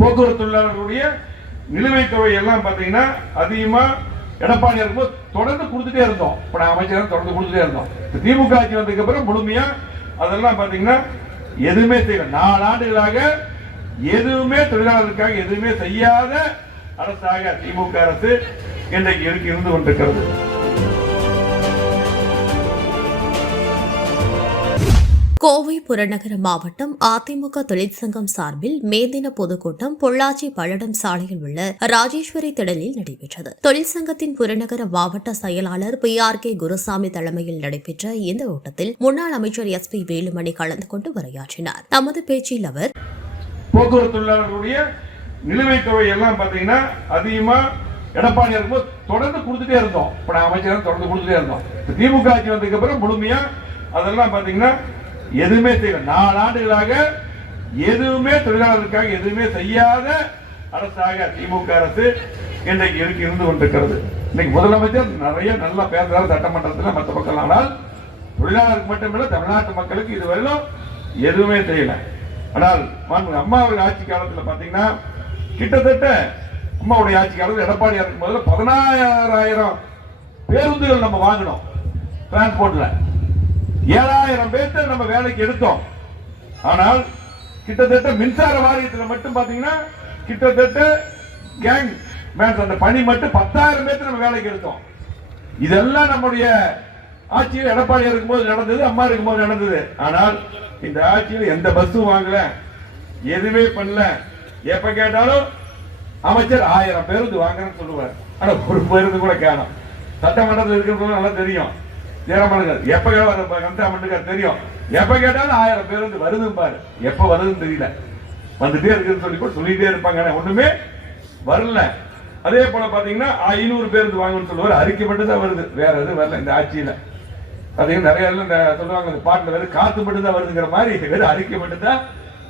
போக்குவரத்து தொழிலாளர்களுடைய நிலுவைத் தொகை எல்லாம் பார்த்தீங்கன்னா அதிகமா எடப்பாடி இருக்கும்போது தொடர்ந்து கொடுத்துட்டே இருந்தோம். இப்போ நான் அமைச்சர் தொடர்ந்து கொடுத்துட்டே இருந்தோம். திமுக ஆட்சி வந்ததுக்கு அப்புறம் முழுமையா அதெல்லாம் பாத்தீங்கன்னா எதுவுமே செய்யல. நாலு ஆண்டுகளாக எதுவுமே தொழிலாளர்களுக்காக எதுவுமே செய்யாத அரசாக திமுக அரசு இன்றைக்கு இருக்கு இருந்து கொண்டிருக்கிறது. கோவை புறநகர மாவட்டம் அதிமுக தொழிற்சங்கம் சார்பில் மேதின பொதுக்கூட்டம் பொள்ளாச்சி பல்லடம் சாலையில் உள்ள ராஜேஸ்வரி திடலில் நடைபெற்றது. தொழிற்சங்கத்தின் புறநகர மாவட்ட செயலாளர் பி ஆர் கே குருசாமி தலைமையில் நடைபெற்ற இந்த கூட்டத்தில் முன்னாள் அமைச்சர் எஸ் பி வேலுமணி கலந்து கொண்டு உரையாற்றினார். தமது பேச்சில் அவர் போக்குவரத்து தொழிலாளர்களுடைய நிலுவைத் தொகை எல்லாம் பாத்தீங்கன்னா அதிகமா எடப்பாடி இருக்கும்போது தொடர்ந்து கொடுத்துட்டே இருந்தோம். இப்ப அமைச்சர் தொடர்ந்து கொடுத்துட்டே இருந்தோம். திமுக ஆட்சி வந்ததுக்கு அப்புறம் முழுமையா அதெல்லாம் பாத்தீங்கன்னா எதுவுமே செய்யல நாலு ஆண்டுகளாக எதுவுமே தொழிலாளர்களுக்காக எதுவுமே செய்யாத அரசாக திமுக அரசு இன்றைக்கு இருக்கு இருந்து கொண்டிருக்கிறது. இன்னைக்கு முதலமைச்சர் நிறைய நல்லா பேசுறாரு சட்டமன்றத்தில் மற்ற மக்கள் ஆனால் தொழிலாளருக்கு மட்டுமில்ல தமிழ்நாட்டு மக்களுக்கு இதுவரையிலும் எதுவுமே செய்யல. ஆனால் அம்மா அவர்கள் ஆட்சி காலத்தில் பார்த்தீங்கன்னா கிட்டத்தட்ட அம்மாவுடைய ஆட்சி காலத்தில் எடப்பாடி இருக்கும் முதல்ல பதினாறாயிரம் பேருந்துகள் நம்ம வாங்கினோம் டிரான்ஸ்போர்ட்ல ஏழாயிரம் பேர்த்த நம்ம வேலைக்கு எடுத்தோம். ஆனால் கிட்டத்தட்ட மின்சார வாரியத்தில் மட்டும் பாத்தீங்கன்னா கிட்டத்தட்ட கேங் மேன்ஸ் அந்த பணி மட்டும் பத்தாயிரம் பேர்த்து நம்ம வேலைக்கு எடுத்தோம். இதெல்லாம் நம்முடைய ஆட்சியில் எடப்பாடி இருக்கும்போது நடந்தது அம்மா இருக்கும்போது நடந்தது. ஆனால் இந்த ஆட்சியில் எந்த பஸ்ஸும் வாங்கல எதுவுமே பண்ணல. எப்ப கேட்டாலும் அமைச்சர் ஆயிரம் பேருந்து வாங்குறேன்னு சொல்லுவார். ஆனா ஒரு பேருந்து கூட கேணும் சட்டமன்றத்தில் இருக்கிறவங்க நல்லா தெரியும். ஜெயராமனுக்கு எப்ப கந்தராமனுக்கு தெரியும். எப்ப கேட்டாலும் ஆயிரம் பேருந்து வருதுன்னு பாரு. எப்ப வருதுன்னு தெரியல. வந்துட்டே இருக்குன்னு சொல்லி கூட சொல்லிட்டே இருப்பாங்க. ஒண்ணுமே வரல. அதே போல பாத்தீங்கன்னா ஐநூறு பேருந்து வாங்கணும்னு சொல்லுவார். அறிக்கை மட்டும் தான் வருது. வேற எதுவும் வரல இந்த ஆட்சியில. பாத்தீங்கன்னா நிறைய இந்த சொல்லுவாங்க இந்த பாட்டுல வெறும் காத்து மட்டும் தான் வருதுங்கிற மாதிரி வெறும் அறிக்கை மட்டும் தான்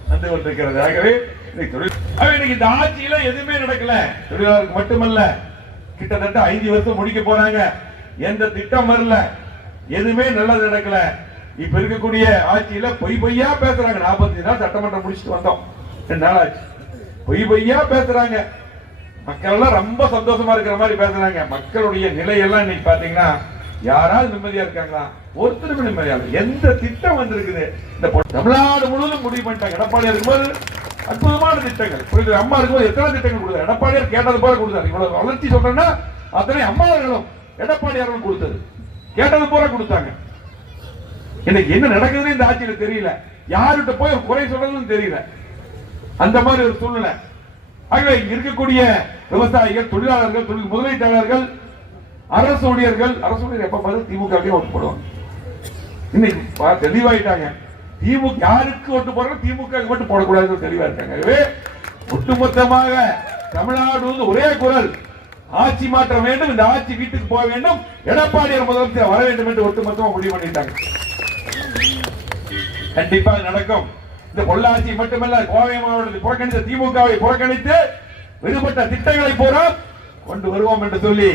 வந்து கொண்டிருக்கிறது. ஆகவே ஆகவே இன்னைக்கு இந்த ஆட்சியில எதுவுமே நடக்கல. தொழிலாளருக்கு மட்டுமல்ல. கிட்டத்தட்ட ஐந்து வருஷம் முடிக்க போறாங்க. எந்த திட்டம் வரல. எதுவுமே நல்லது நடக்கல. இப்ப இருக்கக்கூடிய ஆட்சியில பொய் பொய்யா பேசுறாங்க. நாற்பத்தி நாள் சட்டமன்றம் முடிச்சுட்டு வந்தோம். ரெண்டு நாள் ஆச்சு. பொய் பொய்யா பேசுறாங்க. மக்கள் எல்லாம் ரொம்ப சந்தோஷமா இருக்கிற மாதிரி பேசுறாங்க. மக்களுடைய நிலையெல்லாம் இன்னைக்கு பாத்தீங்கன்னா யாராவது நிம்மதியா இருக்காங்களா? ஒருத்தருமே நிம்மதியா எந்த திட்டம் வந்திருக்குது? இந்த தமிழ்நாடு முழுவதும் முடிவு பண்ணிட்டாங்க. எடப்பாடியார் இருக்கும்போது அற்புதமான திட்டங்கள். புரியுது? அம்மா இருக்கும்போது எத்தனை திட்டங்கள் கொடுத்தாரு? எடப்பாடியார் கேட்டது போல கொடுத்தாரு. இவ்வளவு வளர்ச்சி சொல்றேன்னா அத்தனை அம்மாவர்களும் எடப்பாடியார்களும் கொடுத்தது. கேட்டது போல கொடுத்தாங்க. எனக்கு என்ன நடக்குதுன்னு இந்த ஆட்சியில தெரியல. யாருகிட்ட போய் குறை சொல்றதுன்னு தெரியல. அந்த மாதிரி ஒரு சூழ்நிலை. ஆகவே இருக்கக்கூடிய விவசாயிகள் தொழிலாளர்கள் தொழில் முதலீட்டாளர்கள் அரசு ஊழியர்கள் அரசு ஊழியர் எப்ப பார்த்து திமுக ஓட்டு போடுவாங்க. இன்னைக்கு தெளிவாயிட்டாங்க. திமுக யாருக்கு ஓட்டு போடுறோம்? திமுக ஓட்டு போடக்கூடாதுன்னு தெளிவா இருக்காங்க. ஆகவே ஒட்டுமொத்தமாக தமிழ்நாடு வந்து ஒரே குரல். ஆட்சி மாற்றம் வேண்டும் இந்த ஆட்சி வீட்டுக்கு போக வேண்டும். எடப்பாடியார் முதலமைச்சர் வர வேண்டும் என்று ஒட்டுமொத்தமாக முடிவு பண்ணிட்டாங்க. கண்டிப்பா அது நடக்கும். இந்த பொள்ளாச்சி மட்டுமல்ல கோவை மாவட்டத்தை புறக்கணித்த திமுகவை புறக்கணித்து விடுபட்ட திட்டங்களை பூரா கொண்டு வருவோம் என்று சொல்லி